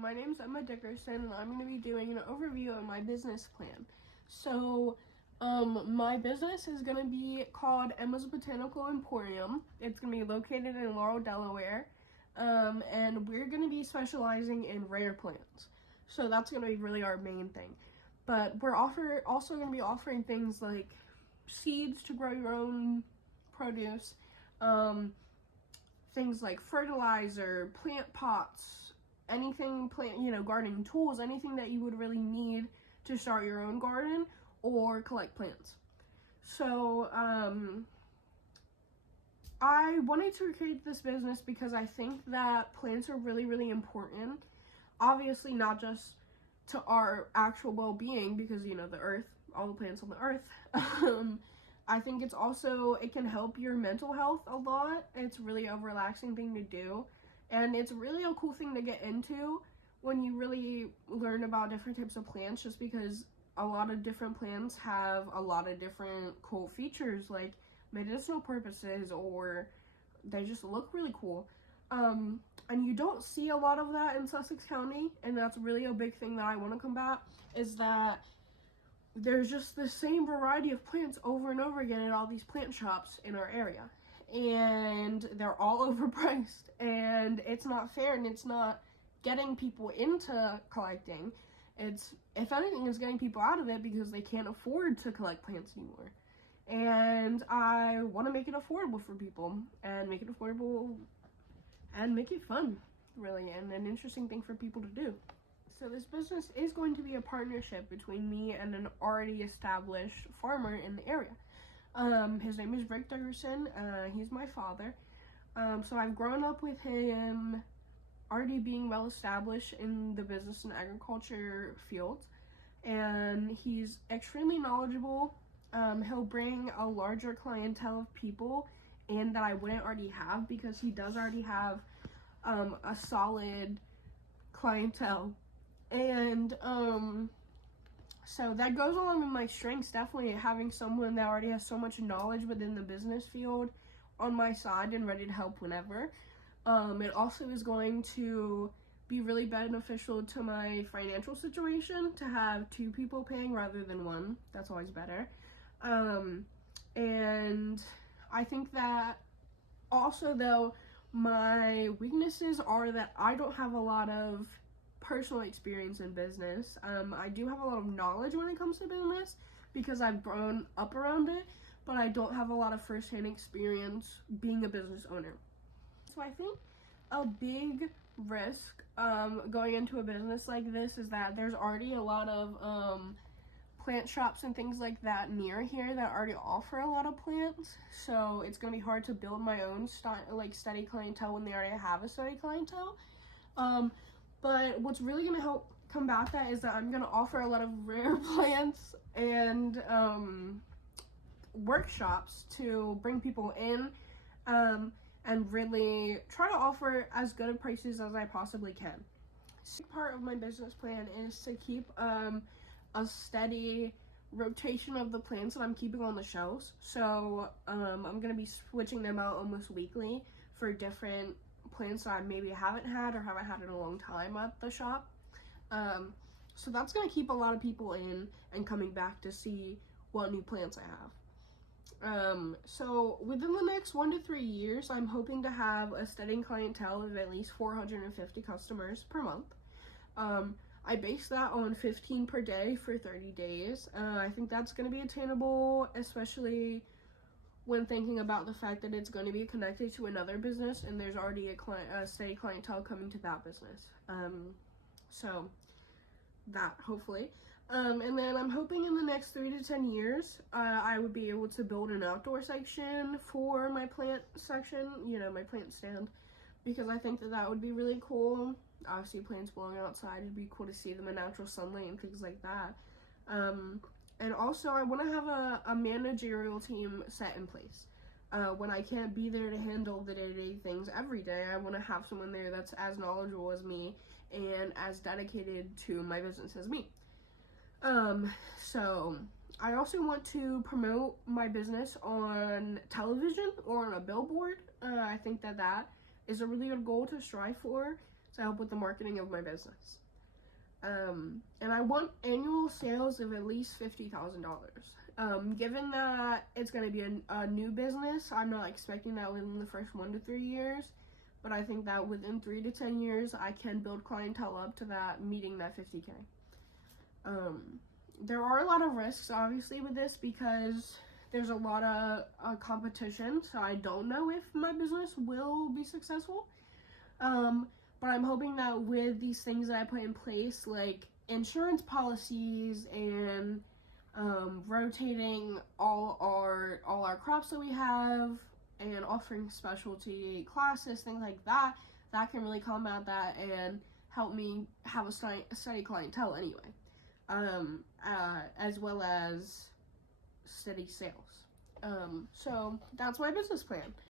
my name's Emma Dickerson, and I'm going to be doing an overview of my business plan. So, my business is going to be called Emma's Botanical Emporium. It's going to be located in Laurel, Delaware, and we're going to be specializing in rare plants. So that's going to be really our main thing. But we're also going to be offering things like seeds to grow your own produce, things like fertilizer, plant pots, anything gardening tools, anything that you would really need to start your own garden or collect plants. So, I wanted to create this business because I think that plants are really, really important. Obviously, not just to our actual well-being, because, the earth, all the plants on the earth. I think it can help your mental health a lot. It's really a relaxing thing to do. And it's really a cool thing to get into when you really learn about different types of plants, just because a lot of different plants have a lot of different cool features, like medicinal purposes, or they just look really cool. And you don't see a lot of that in Sussex County, and that's really a big thing that I want to combat, is that there's just the same variety of plants over and over again at all these plant shops in our area. And they're all overpriced, and it's not fair, and it's not getting people into collecting. If anything, it's getting people out of it because they can't afford to collect plants anymore. And I want to make it affordable for people, and make it affordable and make it fun, really, and an interesting thing for people to do. So this business is going to be a partnership between me and an already established farmer in the area. His name is Rick Dickerson. He's my father. So I've grown up with him already being well established in the business and agriculture fields, and he's extremely knowledgeable. He'll bring a larger clientele of people in that I wouldn't already have, because he does already have a solid clientele. And so that goes along with my strengths, definitely, having someone that already has so much knowledge within the business field on my side and ready to help whenever. It also is going to be really beneficial to my financial situation to have two people paying rather than one. That's always better. And I think that also, though, my weaknesses are that I don't have a lot of personal experience in business. I do have a lot of knowledge when it comes to business because I've grown up around it, but I don't have a lot of first-hand experience being a business owner. So I think a big risk going into a business like this is that there's already a lot of plant shops and things like that near here that already offer a lot of plants. So it's going to be hard to build my own steady clientele when they already have a steady clientele. But what's really going to help combat that is that I'm going to offer a lot of rare plants and workshops to bring people in and really try to offer as good of prices as I possibly can. So part of my business plan is to keep a steady rotation of the plants that I'm keeping on the shelves. So I'm going to be switching them out almost weekly for different plants that I maybe haven't had or haven't had in a long time at the shop. So that's going to keep a lot of people in and coming back to see what new plants I have. So within the next 1 to 3 years, I'm hoping to have a steady clientele of at least 450 customers per month. I base that on 15 per day for 30 days. I think that's going to be attainable, especially when thinking about the fact that it's going to be connected to another business and there's already a steady clientele coming to that business. So that, hopefully. And then I'm hoping in the next 3 to 10 years, I would be able to build an outdoor section for my plant section, my plant stand, because I think that would be really cool. Obviously, plants belong outside. It'd be cool to see them in natural sunlight and things like that. And also, I want to have a managerial team set in place. When I can't be there to handle the day-to-day things every day, I want to have someone there that's as knowledgeable as me and as dedicated to my business as me. So I also want to promote my business on television or on a billboard. I think that is a really good goal to strive for. to help with the marketing of my business. And I want annual sales of at least $50,000. Given that it's going to be a new business, I'm not expecting that within the first 1 to 3 years, but I think that within 3 to 10 years, I can build clientele up to that, meeting that 50K. There are a lot of risks, obviously, with this because there's a lot of competition, so I don't know if my business will be successful. But I'm hoping that with these things that I put in place, like insurance policies and rotating all our crops that we have and offering specialty classes, things like that, that can really combat that and help me have a steady clientele anyway, as well as steady sales. So that's my business plan.